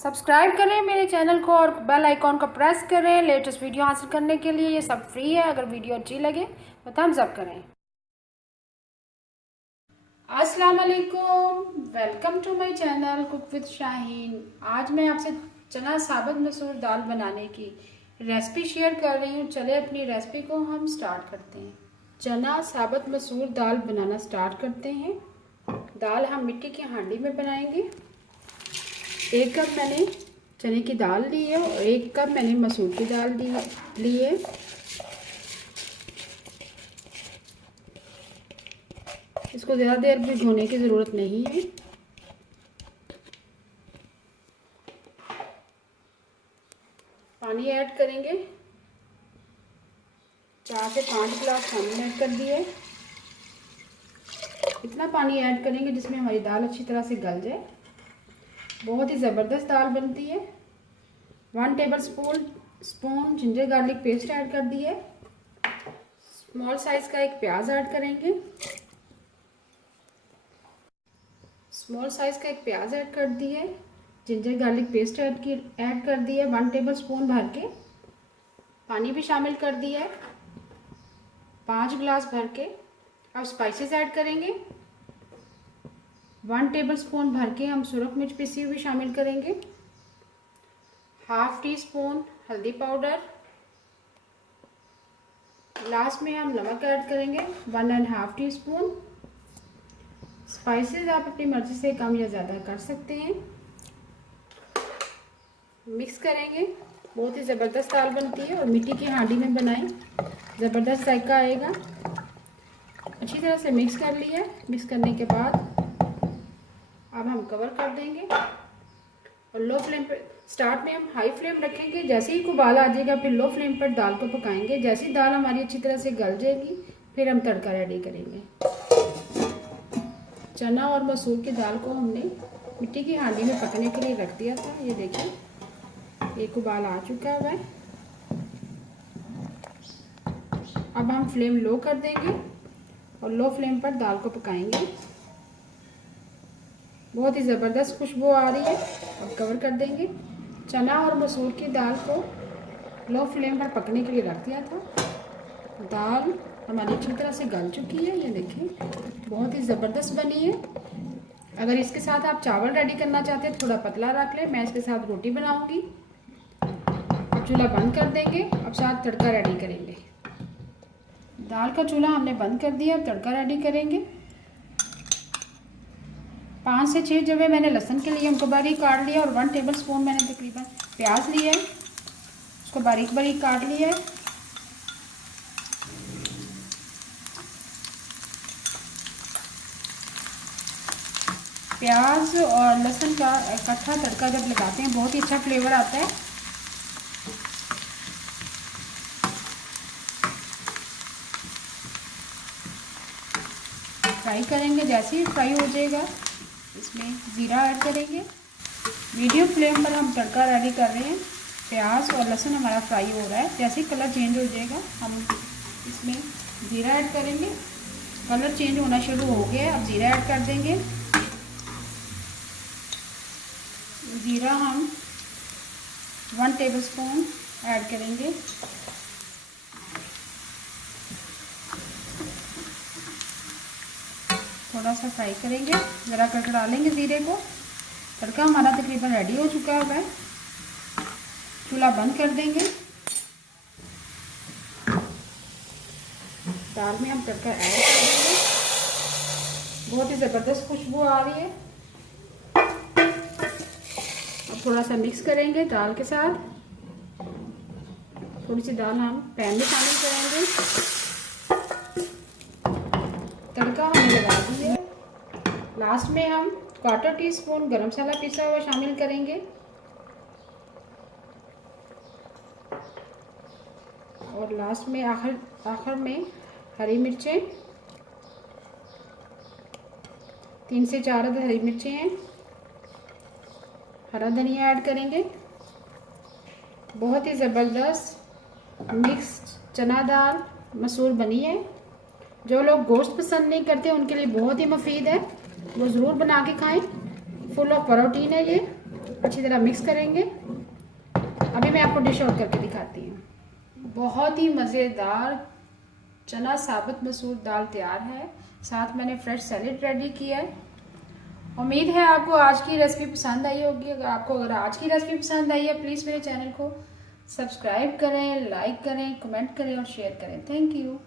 Subscribe करें मेरे channel को और बेल आइकॉन को प्रेस करें लेटेस्ट वीडियो हासिल करने के लिए। ये सब फ्री है। अगर वीडियो अच्छी लगे तो थम्स अप करें। अस्सलाम वालेकुम, welcome to my channel cook with Shaheen. आज मैं आपसे चना साबुत मसूर दाल बनाने की रेसिपी शेयर कर रही हूँ। चले अपनी रेसिपी को हम स्टार्ट करते हैं। चना साबुत मसूर दाल बनाना स्टार्ट करते हैं। दाल हम मिट्टी की हांडी में बनाएंगे। 1 कप मैंने चने की दाल ली है और 1 कप मैंने मसूर की दाल ली है। इसको ज़्यादा देर भिगोने की ज़रूरत नहीं है। पानी ऐड करेंगे। 4 से 5 गिलास पानी ऐड कर दिए। इतना पानी ऐड करेंगे जिसमें हमारी दाल अच्छी तरह से गल जाए। बहुत ही ज़बरदस्त दाल बनती है। 1 table spoon ginger garlic paste add कर दी है। स्मॉल साइज़ का एक प्याज ऐड करेंगे। स्मॉल साइज़ का एक प्याज ऐड कर दी है। जिंजर गार्लिक पेस्ट ऐड कर दी है 1 टेबल स्पून भर के। पानी भी शामिल कर दिया है 5 गिलास भर के। अब स्पाइसेस ऐड करेंगे। 1 टेबल स्पून भर के हम सुरख मिर्च पिसी हुई शामिल करेंगे। ½ टी स्पून हल्दी पाउडर। लास्ट में हम नमक ऐड करेंगे 1½ टी स्पून। स्पाइसेस आप अपनी मर्जी से कम या ज़्यादा कर सकते हैं। मिक्स करेंगे। बहुत ही ज़बरदस्त दाल बनती है और मिट्टी की हांडी में बनाएं, ज़बरदस्त जायका आएगा। अच्छी तरह से मिक्स कर लिया। मिक्स करने के बाद अब हम कवर कर देंगे और लो फ्लेम पर। स्टार्ट में हम हाई फ्लेम रखेंगे। जैसे ही उबाल आ जाएगा फिर लो फ्लेम पर दाल को पकाएंगे। जैसे ही दाल हमारी अच्छी तरह से गल जाएगी फिर हम तड़का रेडी करेंगे। चना और मसूर की दाल को हमने मिट्टी की हांडी में पकने के लिए रख दिया था। ये देखिए एक उबाल आ चुका है। अब हम फ्लेम लो कर देंगे और लो फ्लेम पर दाल को पकाएंगे। बहुत ही ज़बरदस्त खुशबू आ रही है। अब कवर कर देंगे। चना और मसूर की दाल को लो फ्लेम पर पकने के लिए रख दिया था। दाल हमारी अच्छी तरह से गल चुकी है। ये देखिए बहुत ही ज़बरदस्त बनी है। अगर इसके साथ आप चावल रेडी करना चाहते हैं थोड़ा पतला रख लें। मैं इसके साथ रोटी बनाऊंगी। अब चूल्हा बंद कर देंगे। अब साथ तड़का रेडी करेंगे। दाल का चूल्हा हमने बंद कर दिया। अब तड़का रेडी करेंगे। 5 से 6 जगह मैंने लहसुन के लिए उनको बारीक काट लिया और 1 टेबल स्पून मैंने तकरीबन प्याज लिया है, उसको बारीक बारीक काट लिया है। प्याज और लहसुन का इकट्ठा तड़का जब लगाते हैं बहुत ही अच्छा फ्लेवर आता है। फ्राई करेंगे। जैसे ही फ्राई हो जाएगा इसमें ज़ीरा ऐड करेंगे। मीडियम फ्लेम पर हम तड़का रेडी कर रहे हैं। प्याज और लहसुन हमारा फ्राई हो रहा है। जैसे ही कलर चेंज हो जाएगा हम इसमें ज़ीरा ऐड करेंगे। कलर चेंज होना शुरू हो गया। अब ज़ीरा ऐड कर देंगे। ज़ीरा हम 1 टेबल स्पून ऐड करेंगे। थोड़ा सा फ्राई करेंगे, ज़रा कड़कड़ा लेंगे ज़ीरे को। तड़का हमारा तकरीबन रेडी हो चुका है। चूल्हा बंद कर देंगे। दाल में हम तड़का ऐड कर देंगे। बहुत ही ज़बरदस्त खुशबू आ रही है। अब थोड़ा सा मिक्स करेंगे दाल के साथ। थोड़ी सी दाल हम पैन में शामिल करेंगे। तड़का हमने लगा दिया। लास्ट में हम 1/4 टी स्पून गरम मसाला पिसा हुआ शामिल करेंगे और लास्ट में आखिर में हरी मिर्चें 3 से 4 अदद हरी मिर्चें हैं। हरा धनिया ऐड करेंगे। बहुत ही ज़बरदस्त मिक्स चना दाल मसूर बनी है। जो लोग गोश्त पसंद नहीं करते उनके लिए बहुत ही मुफीद है। वो ज़रूर बना के खाएं। फुल ऑफ प्रोटीन है ये। अच्छी तरह मिक्स करेंगे। अभी मैं आपको डिश आउट करके दिखाती हूँ। बहुत ही मज़ेदार चना साबुत मसूर दाल तैयार है। साथ मैंने फ्रेश सैलेड रेडी किया है। उम्मीद है आपको आज की रेसिपी पसंद आई होगी। अगर आज की रेसिपी पसंद आई है, प्लीज़ मेरे चैनल को सब्सक्राइब करें, लाइक करें, कमेंट करें और शेयर करें। Thank you.